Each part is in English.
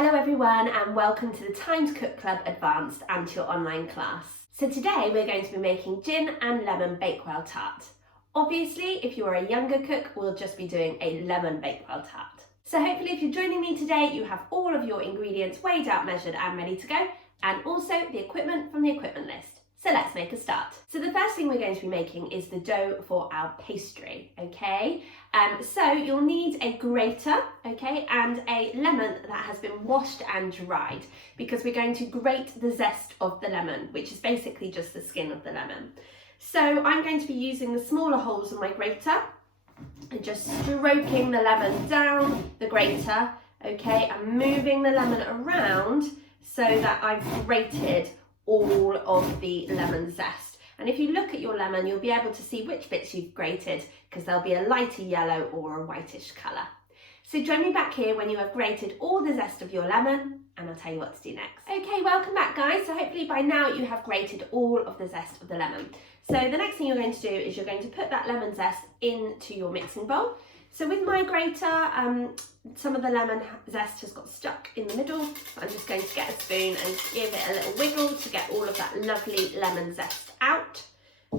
Hello everyone and welcome to the Time to Cook Club Advanced and your online class. So today we're going to be making gin and lemon Bakewell Tart. Obviously if you're a younger cook we'll just be doing a lemon Bakewell Tart. So hopefully if you're joining me today you have all of your ingredients weighed out, measured and ready to go, and also the equipment from the equipment list. So let's make a start. So the first thing we're going to be making is the dough for our pastry, okay? So you'll need a grater, okay, and a lemon that has been washed and dried, because we're going to grate the zest of the lemon, which is basically just the skin of the lemon. So I'm going to be using the smaller holes in my grater and just stroking the lemon down the grater, okay, and moving the lemon around so that I've grated all of the lemon zest. And if you look at your lemon, you'll be able to see which bits you've grated because there'll be a lighter yellow or a whitish colour. So join me back here when you have grated all the zest of your lemon and I'll tell you what to do next. Okay, welcome back guys. So hopefully by now you have grated all of the zest of the lemon. So the next thing you're going to do is you're going to put that lemon zest into your mixing bowl. So with my grater, some of the lemon zest has got stuck in the middle. So I'm just going to get a spoon and give it a little wiggle to get all of that lovely lemon zest out.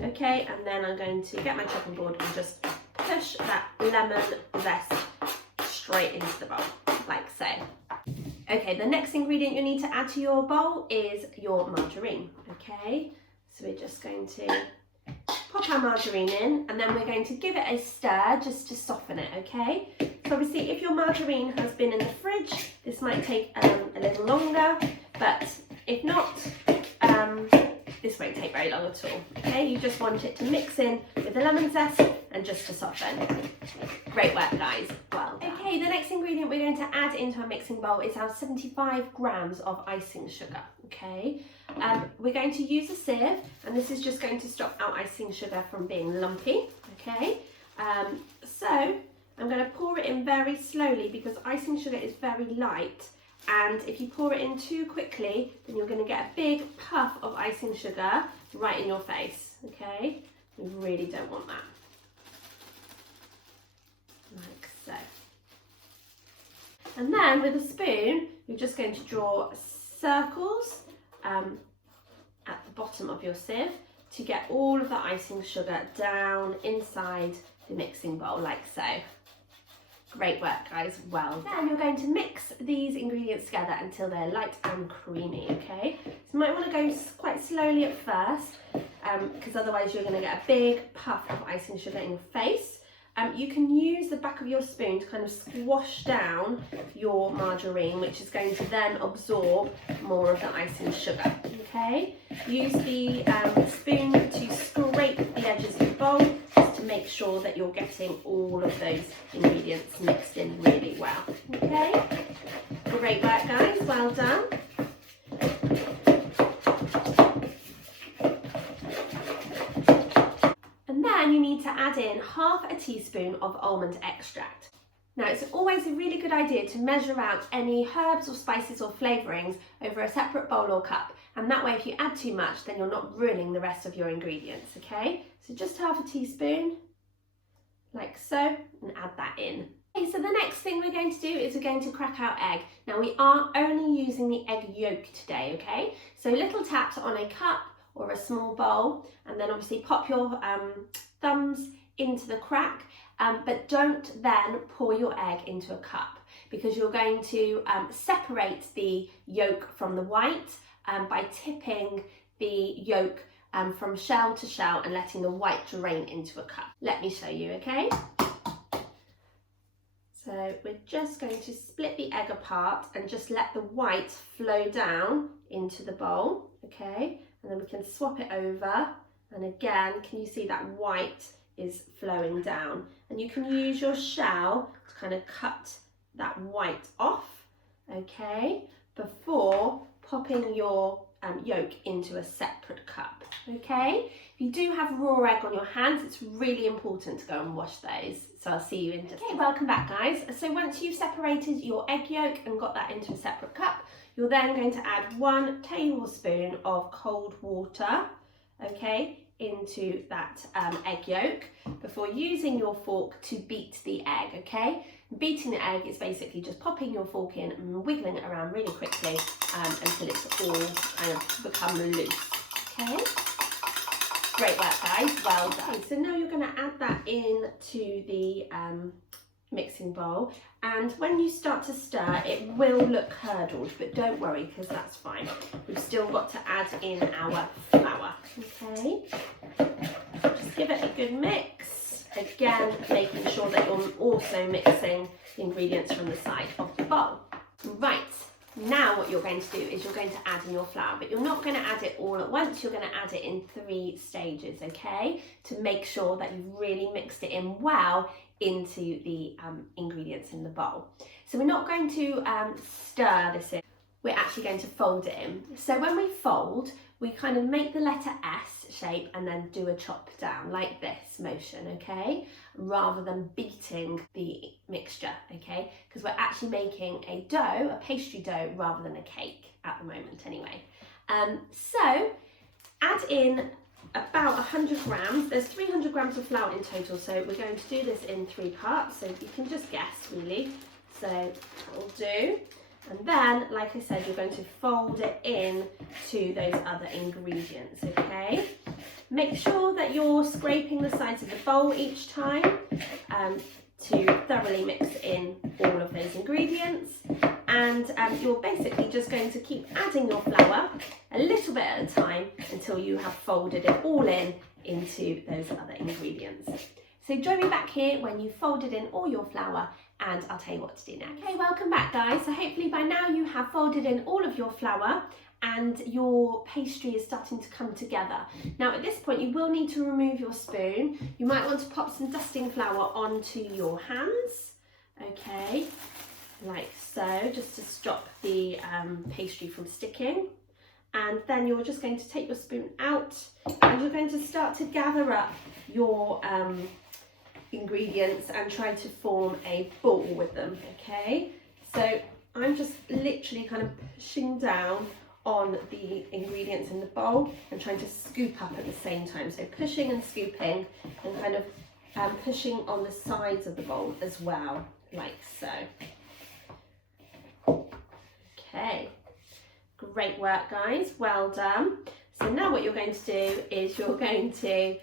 Okay, and then I'm going to get my chopping board and just push that lemon zest straight into the bowl, like so. Okay, the next ingredient you need to add to your bowl is your margarine, okay? So we're just going to pop our margarine in and then we're going to give it a stir just to soften it, okay? So obviously if your margarine has been in the fridge, this might take a little longer, but if not, this won't take very long at all, okay? You just want it to mix in with the lemon zest and just to soften. Great work guys, well done. Okay, the next ingredient we're going to add into our mixing bowl is our 75 grams of icing sugar, okay? We're going to use a sieve and this is just going to stop our icing sugar from being lumpy, okay? So I'm going to pour it in very slowly because icing sugar is very light, and if you pour it in too quickly then you're going to get a big puff of icing sugar right in your face, okay? We really don't want that. Like so. And then with a spoon you're just going to draw circles at the bottom of your sieve to get all of the icing sugar down inside the mixing bowl like so. Great work guys, well done. Then you're going to mix these ingredients together until they're light and creamy, okay? So you might want to go quite slowly at first because otherwise you're going to get a big puff of icing sugar in your face. You can use the back of your spoon to kind of squash down your margarine, which is going to then absorb more of the icing sugar, okay? Use the spoon to scrape the edges of the bowl just to make sure that you're getting all of those ingredients mixed in really well, okay? Great work guys, well done. And then you need to add in half a teaspoon of almond extract. Now it's always a really good idea to measure out any herbs or spices or flavourings over a separate bowl or cup, and that way if you add too much then you're not ruining the rest of your ingredients, okay? So just half a teaspoon, like so, and add that in. Okay, so the next thing we're going to do is we're going to crack our egg. Now we are only using the egg yolk today, okay? So little taps on a cup or a small bowl, and then obviously pop your thumbs into the crack, but don't then pour your egg into a cup because you're going to separate the yolk from the white by tipping the yolk from shell to shell and letting the white drain into a cup. Let me show you, okay? So we're just going to split the egg apart and just let the white flow down into the bowl, okay? And then we can swap it over, and again, can you see that white is flowing down? And you can use your shell to kind of cut that white off, okay, before popping your yolk into a separate cup, okay? If you do have raw egg on your hands, it's really important to go and wash those. So I'll see you in just a minute. Okay, welcome back guys. So once you've separated your egg yolk and got that into a separate cup, you're then going to add 1 tablespoon of cold water, okay, into that egg yolk before using your fork to beat the egg, okay? Beating the egg is basically just popping your fork in and wiggling it around really quickly until it's all kind of become loose. Okay? Great work, guys. Well done. So now you're going to add that into the mixing bowl, and when you start to stir it will look curdled, but don't worry because that's fine. We've still got to add in our flour. Okay? Just give it a good mix. Again, making sure that you're also mixing the ingredients from the side of the bowl. Right, now what you're going to do is you're going to add in your flour, but you're not going to add it all at once. You're going to add it in 3 stages, okay? To make sure that you've really mixed it in well into the ingredients in the bowl. So we're not going to stir this in. We're actually going to fold it in. So when we fold, we kind of make the letter S shape and then do a chop down like this motion, okay? Rather than beating the mixture, okay? Because we're actually making a dough, a pastry dough, rather than a cake at the moment anyway. So add in about 100 grams. There's 300 grams of flour in total, so we're going to do this in 3 parts, so you can just guess really. So that will do. And then, like I said, you're going to fold it in to those other ingredients, okay? Make sure that you're scraping the sides of the bowl each time to thoroughly mix in all of those ingredients. And you're basically just going to keep adding your flour a little bit at a time until you have folded it all in into those other ingredients. So join me back here when you've folded in all your flour, and I'll tell you what to do next. Okay, welcome back, guys. So hopefully by now you have folded in all of your flour and your pastry is starting to come together. Now at this point you will need to remove your spoon. You might want to pop some dusting flour onto your hands, okay, like so, just to stop the pastry from sticking. And then you're just going to take your spoon out and you're going to start to gather up your ingredients and try to form a ball with them, okay? So I'm just literally kind of pushing down on the ingredients in the bowl and trying to scoop up at the same time. So pushing and scooping and kind of pushing on the sides of the bowl as well, like so. Okay, great work, guys, well done. So now what you're going to do is you're going to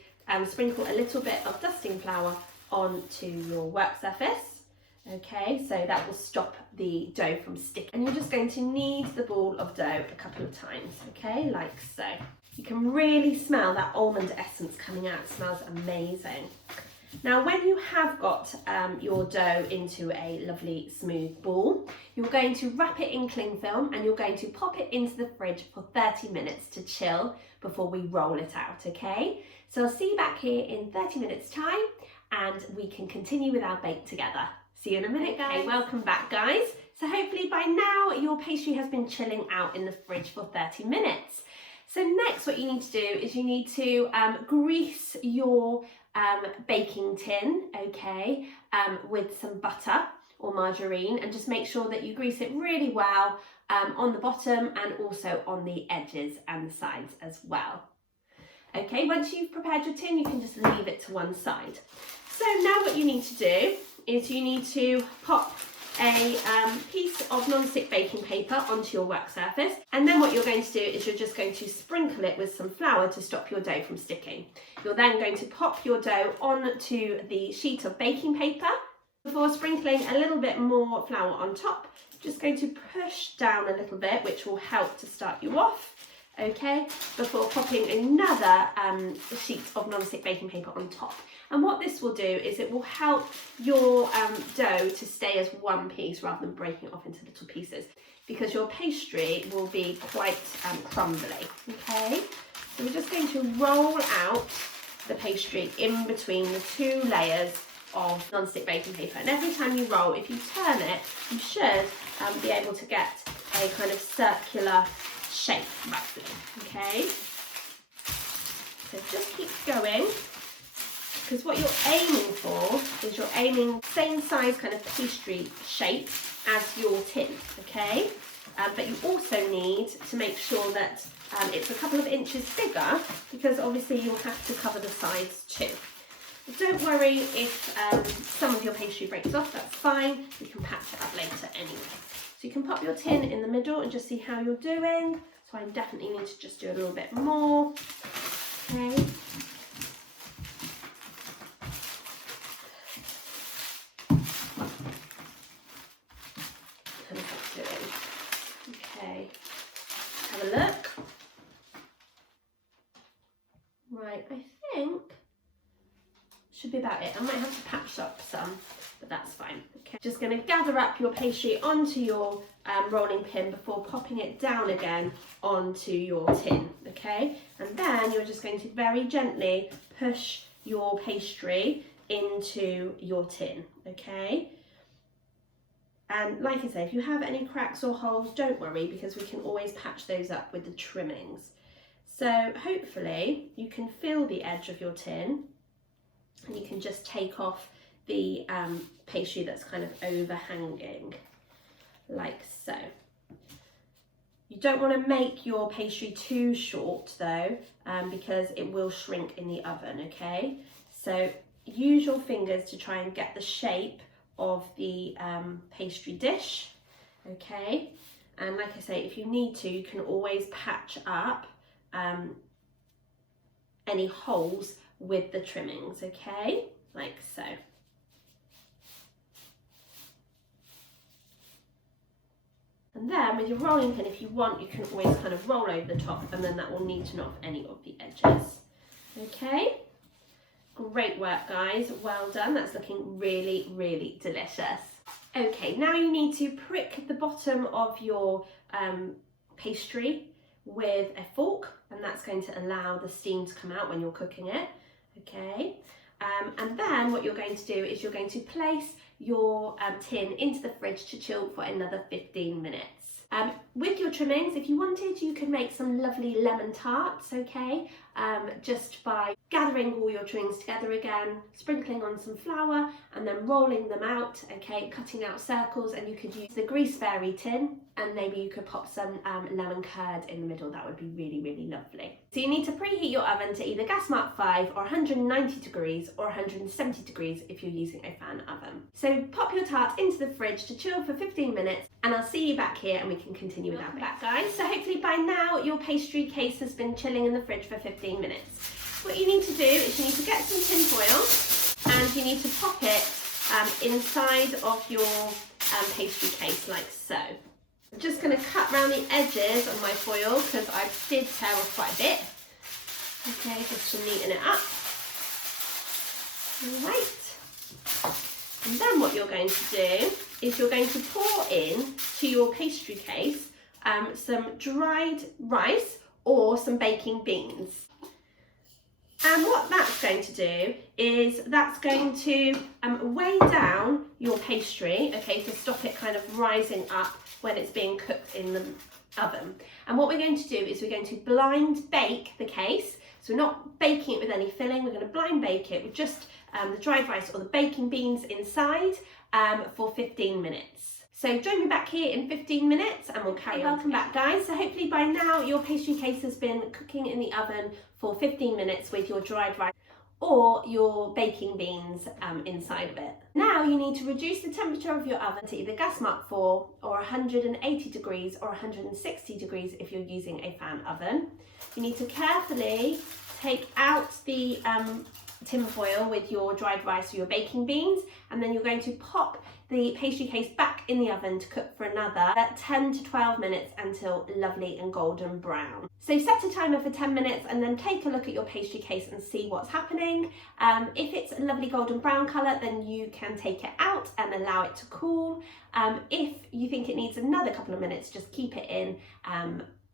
sprinkle a little bit of dusting flour onto your work surface, okay, so that will stop the dough from sticking. And you're just going to knead the ball of dough a couple of times, okay, like so. You can really smell that almond essence coming out. It smells amazing. Now when you have got your dough into a lovely smooth ball, you're going to wrap it in cling film and you're going to pop it into the fridge for 30 minutes to chill before we roll it out, okay? So I'll see you back here in 30 minutes time and we can continue with our bake together. See you in a minute, guys. Okay, welcome back, guys. So hopefully by now your pastry has been chilling out in the fridge for 30 minutes. So next what you need to do is you need to grease your baking tin, okay, with some butter or margarine, and just make sure that you grease it really well on the bottom and also on the edges and the sides as well. Okay, once you've prepared your tin, you can just leave it to one side. So now what you need to do is you need to pop a piece of non-stick baking paper onto your work surface, and then what you're going to do is you're just going to sprinkle it with some flour to stop your dough from sticking. You're then going to pop your dough onto the sheet of baking paper. Before sprinkling a little bit more flour on top, just going to push down a little bit, which will help to start you off, okay, before popping another sheet of non-stick baking paper on top. And what this will do is it will help your dough to stay as one piece rather than breaking it off into little pieces, because your pastry will be quite crumbly, okay? So we're just going to roll out the pastry in between the 2 layers of non-stick baking paper. And every time you roll, if you turn it, you should be able to get a kind of circular shape roughly, okay? So just keep going, because what you're aiming for is you're aiming same size kind of pastry shape as your tin, okay? But you also need to make sure that it's a couple of inches bigger, because obviously you'll have to cover the sides too. Don't worry if some of your pastry breaks off, that's fine. You can patch it up later anyway. So you can pop your tin in the middle and just see how you're doing. So I definitely need to just do a little bit more. Okay. Okay, have a look. Right, I think should be about it. I might have to patch up some, but that's fine. Okay, just going to gather up your pastry onto your rolling pin before popping it down again onto your tin. Okay, and then you're just going to very gently push your pastry into your tin. Okay. And like I say, if you have any cracks or holes, don't worry, because we can always patch those up with the trimmings. So hopefully you can feel the edge of your tin, and you can just take off the pastry that's kind of overhanging, like so. You don't want to make your pastry too short though, because it will shrink in the oven, okay? So use your fingers to try and get the shape of the pastry dish, okay? And like I say, if you need to, you can always patch up any holes with the trimmings, okay? Like so. And then with your rolling pin, if you want, you can always kind of roll over the top, and then that will neaten off any of the edges, okay? Great work, guys, well done. That's looking really, really delicious. Okay, now you need to prick the bottom of your pastry with a fork, and that's going to allow the steam to come out when you're cooking it, okay? And then what you're going to do is you're going to place your tin into the fridge to chill for another 15 minutes. With your trimmings, if you wanted, you could make some lovely lemon tarts, okay? Just by gathering all your trimmings together again, sprinkling on some flour, and then rolling them out, okay? Cutting out circles, and you could use the grease fairy tin, and maybe you could pop some lemon curd in the middle. That would be really, really lovely. So you need to preheat your oven to either gas mark 5 or 190 degrees or 170 degrees if you're using a fan oven. So pop your tart into the fridge to chill for 15 minutes, and I'll see you back here and we can continue with our bake. Back, guys. So hopefully by now your pastry case has been chilling in the fridge for 15 minutes. What you need to do is you need to get some tin foil, and you need to pop it inside of your pastry case like so. I'm just going to cut around the edges of my foil because I did tear off quite a bit. Okay, just to neaten it up. Alright. And then what you're going to do is you're going to pour in to your pastry case some dried rice or some baking beans. And what that's going to do is that's going to weigh down your pastry, okay, to stop it kind of rising up when it's being cooked in the oven. And what we're going to do is we're going to blind bake the case. So we're not baking it with any filling, we're going to blind bake it with just the dried rice or the baking beans inside for 15 minutes. So join me back here in 15 minutes and we'll carry on. Welcome back, guys. So hopefully by now your pastry case has been cooking in the oven for 15 minutes with your dried rice or your baking beans inside of it. Now you need to reduce the temperature of your oven to either gas mark 4 or 180 degrees or 160 degrees if you're using a fan oven. You need to carefully take out the tin foil with your dried rice or your baking beans, and then you're going to pop the pastry case back in the oven to cook for another 10 to 12 minutes until lovely and golden brown. So set a timer for 10 minutes and then take a look at your pastry case and see what's happening. If it's a lovely golden brown colour, then you can take it out and allow it to cool. If you think it needs another couple of minutes, just keep it in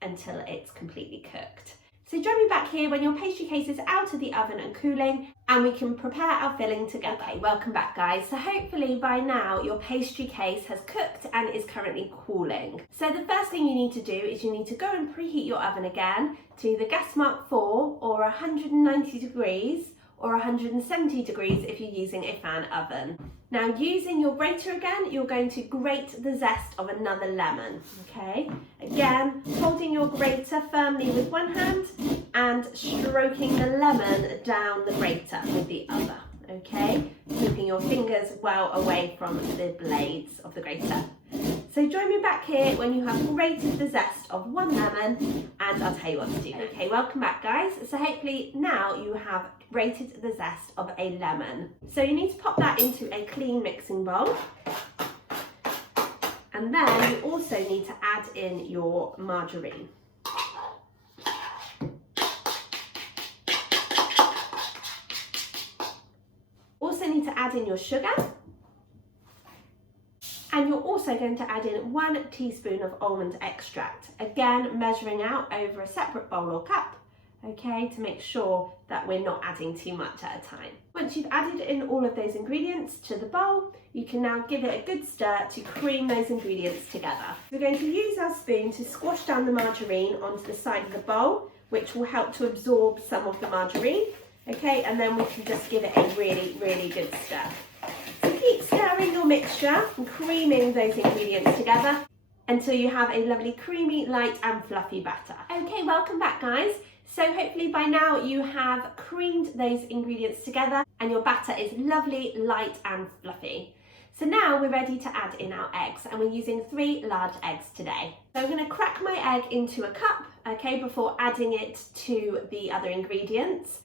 until it's completely cooked. So join me back here when your pastry case is out of the oven and cooling, and we can prepare our filling together. Okay, welcome back, guys. So hopefully by now your pastry case has cooked and is currently cooling. So the first thing you need to do is you need to go and preheat your oven again to either gas mark 4 or 190 degrees or 170 degrees if you're using a fan oven. Now, using your grater again, you're going to grate the zest of another lemon, okay? Again, holding your grater firmly with one hand and stroking the lemon down the grater with the other, okay? Keeping your fingers well away from the blades of the grater. So join me back here when you have grated the zest of 1 lemon, and I'll tell you what to do. Okay, welcome back guys. So hopefully now you have grated the zest of a lemon. So you need to pop that into a clean mixing bowl. And then you also need to add in your margarine. Also need to add in your sugar. And you're also going to add in 1 teaspoon of almond extract. Again, measuring out over a separate bowl or cup, okay, to make sure that we're not adding too much at a time. Once you've added in all of those ingredients to the bowl, you can now give it a good stir to cream those ingredients together. We're going to use our spoon to squash down the margarine onto the side of the bowl, which will help to absorb some of the margarine, okay, and then we can just give it a really, really good stir. So keep stirring your mixture and creaming those ingredients together until you have a lovely creamy, light and fluffy batter. Okay, welcome back guys. So hopefully by now you have creamed those ingredients together and your batter is lovely, light and fluffy. So now we're ready to add in our eggs, and we're using 3 large eggs today. So I'm going to crack my egg into a cup, okay, before adding it to the other ingredients.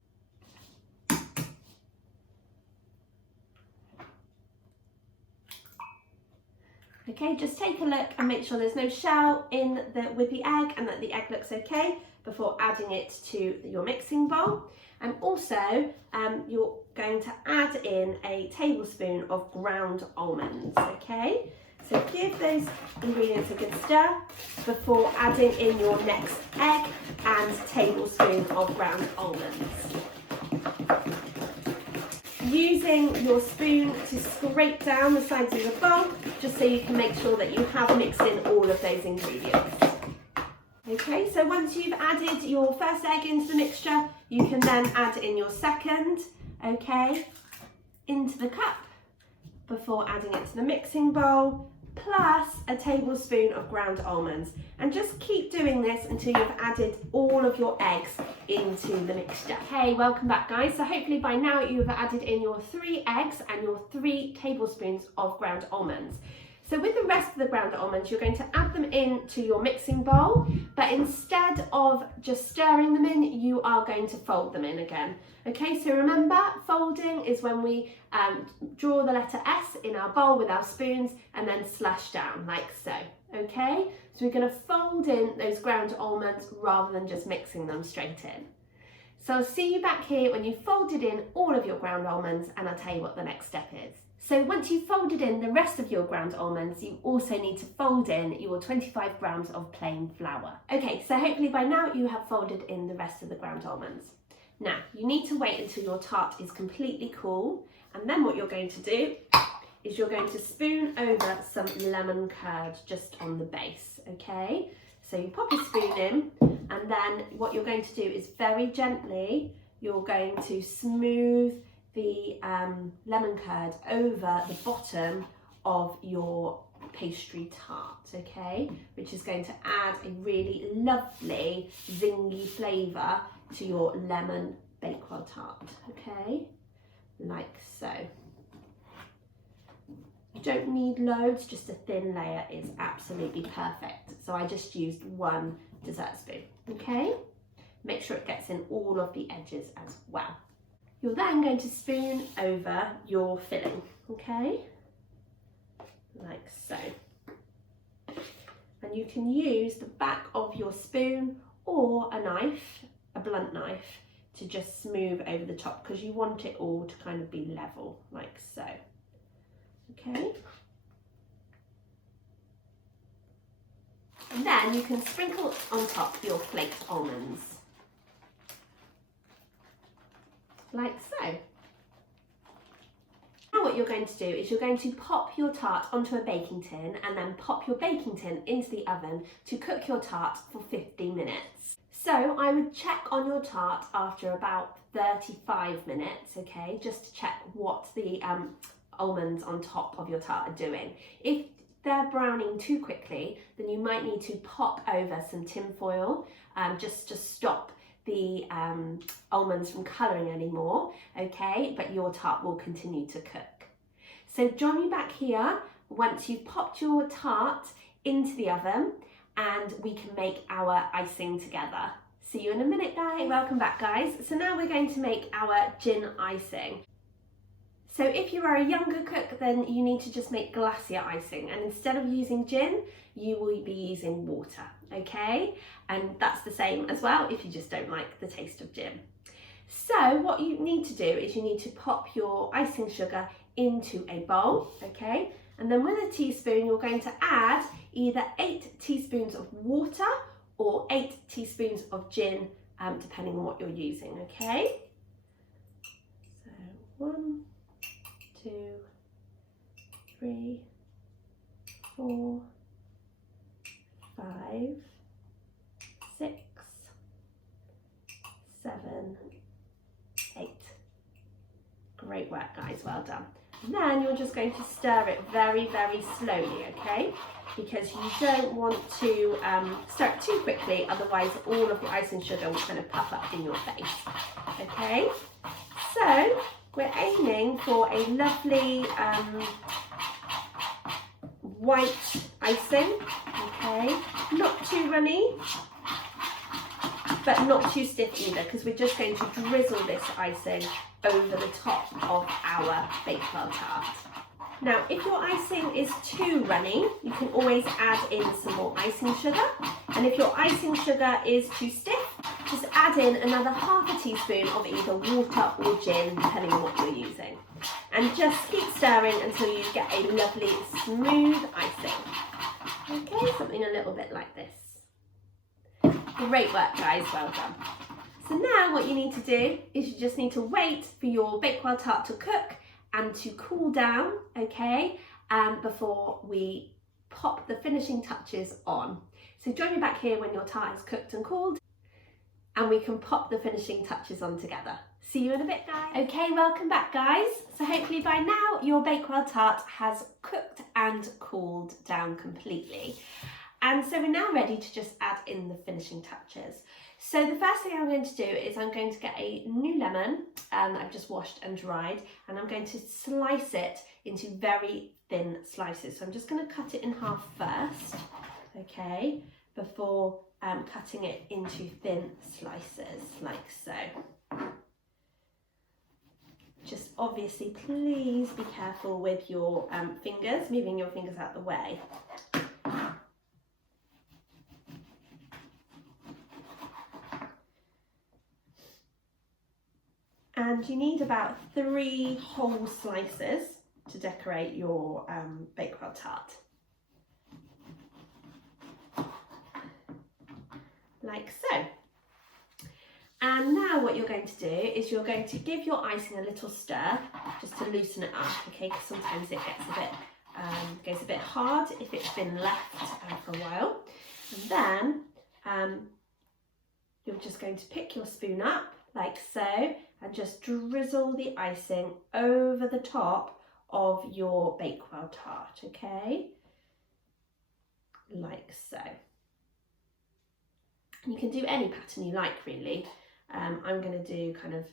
Okay, just take a look and make sure there's no shell with the egg and that the egg looks okay before adding it to your mixing bowl. And also, you're going to add in a tablespoon of ground almonds, okay? So give those ingredients a good stir before adding in your next egg and tablespoon of ground almonds. Using your spoon to scrape down the sides of the bowl, just so you can make sure that you have mixed in all of those ingredients. Okay, so once you've added your first egg into the mixture, you can then add in your second, okay, into the cup before adding it to the mixing bowl, plus a tablespoon of ground almonds. And just keep doing this until you've added all of your eggs into the mixture. Hey, welcome back guys. So hopefully by now you've added in your 3 eggs and your 3 tablespoons of ground almonds. So with the rest of the ground almonds, you're going to add them into your mixing bowl, but instead of just stirring them in, you are going to fold them in again. Okay, so remember, folding is when we draw the letter S in our bowl with our spoons and then slash down like so, okay? So we're going to fold in those ground almonds rather than just mixing them straight in. So I'll see you back here when you've folded in all of your ground almonds, and I'll tell you what the next step is. So once you've folded in the rest of your ground almonds, you also need to fold in your 25 grams of plain flour. Okay, so hopefully by now you have folded in the rest of the ground almonds. Now, you need to wait until your tart is completely cool, and then what you're going to do is you're going to spoon over some lemon curd just on the base, okay? So you pop a spoon in, and then what you're going to do is very gently, you're going to smooth the lemon curd over the bottom of your pastry tart, okay? Which is going to add a really lovely zingy flavour to your lemon Bakewell Tart, okay? Like so. You don't need loads, just a thin layer is absolutely perfect. So I just used 1 dessert spoon, okay? Make sure it gets in all of the edges as well. You're then going to spoon over your filling, okay? Like so. And you can use the back of your spoon or a knife, a blunt knife, to just smooth over the top, because you want it all to kind of be level, like so. Okay? And then you can sprinkle on top your flaked almonds. Like so. Now what you're going to do is you're going to pop your tart onto a baking tin and then pop your baking tin into the oven to cook your tart for 50 minutes. So I would check on your tart after about 35 minutes, okay, just to check what the almonds on top of your tart are doing. If they're browning too quickly, then you might need to pop over some tin foil just to stop the almonds from colouring anymore, okay, but your tart will continue to cook. So join me back here once you've popped your tart into the oven and we can make our icing together. See you in a minute, guys. Welcome back, guys. So now we're going to make our gin icing. So if you are a younger cook, then you need to just make glacier icing, and instead of using gin, you will be using water, okay? And that's the same as well if you just don't like the taste of gin. So what you need to do is you need to pop your icing sugar into a bowl, okay? And then with a teaspoon, you're going to add either 8 teaspoons of water or 8 teaspoons of gin, depending on what you're using, okay? So 1, 2, 3, 4, 5, 6, 7, 8. Great work, guys, well done. And then you're just going to stir it very, very slowly, okay? Because you don't want to stir it too quickly, otherwise all of the icing sugar will kind of puff up in your face, okay? So we're aiming for a lovely white icing, okay? Not too runny, but not too stiff either, because we're just going to drizzle this icing over the top of our Bakewell tart. Now, if your icing is too runny, you can always add in some more icing sugar. And if your icing sugar is too stiff, just add in another half a teaspoon of either water or gin, depending on what you're using. And just keep stirring until you get a lovely smooth icing. Okay, something a little bit like this. Great work, guys, well done. So now what you need to do is you just need to wait for your Bakewell tart to cook and to cool down, okay, before we pop the finishing touches on. So join me back here when your tart is cooked and cooled, and we can pop the finishing touches on together. See you in a bit, guys. Okay, welcome back, guys. So hopefully by now your Bakewell tart has cooked and cooled down completely. And so we're now ready to just add in the finishing touches. So the first thing I'm going to do is I'm going to get a new lemon that I've just washed and dried, and I'm going to slice it into very thin slices. So I'm just going to cut it in half first, okay, before cutting it into thin slices like so. Just obviously please be careful with your fingers, moving your fingers out the way. And you need about 3 whole slices to decorate your Bakewell tart. Like so. And now what you're going to do is you're going to give your icing a little stir just to loosen it up, okay, because sometimes it gets a bit, goes a bit hard if it's been left for a while. And then you're just going to pick your spoon up like so, and just drizzle the icing over the top of your Bakewell tart, okay? Like so. You can do any pattern you like, really. I'm going to do kind of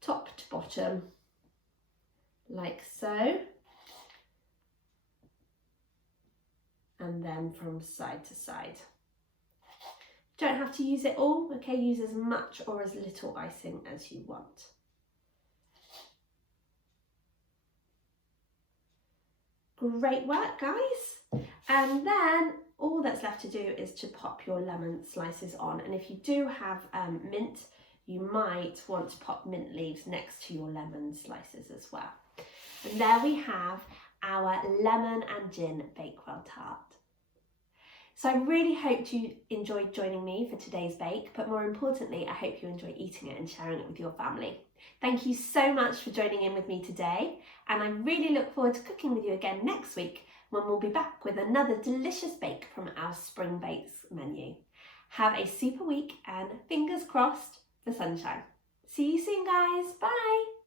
top to bottom, like so. And then from side to side. Don't have to use it all, okay? Use as much or as little icing as you want. Great work, guys. And then all that's left to do is to pop your lemon slices on. And if you do have mint, you might want to pop mint leaves next to your lemon slices as well. And there we have our lemon and gin Bakewell tart. So I really hope you enjoyed joining me for today's bake, but more importantly, I hope you enjoy eating it and sharing it with your family. Thank you so much for joining in with me today, and I really look forward to cooking with you again next week when we'll be back with another delicious bake from our Spring Bakes menu. Have a super week and fingers crossed for sunshine. See you soon, guys. Bye.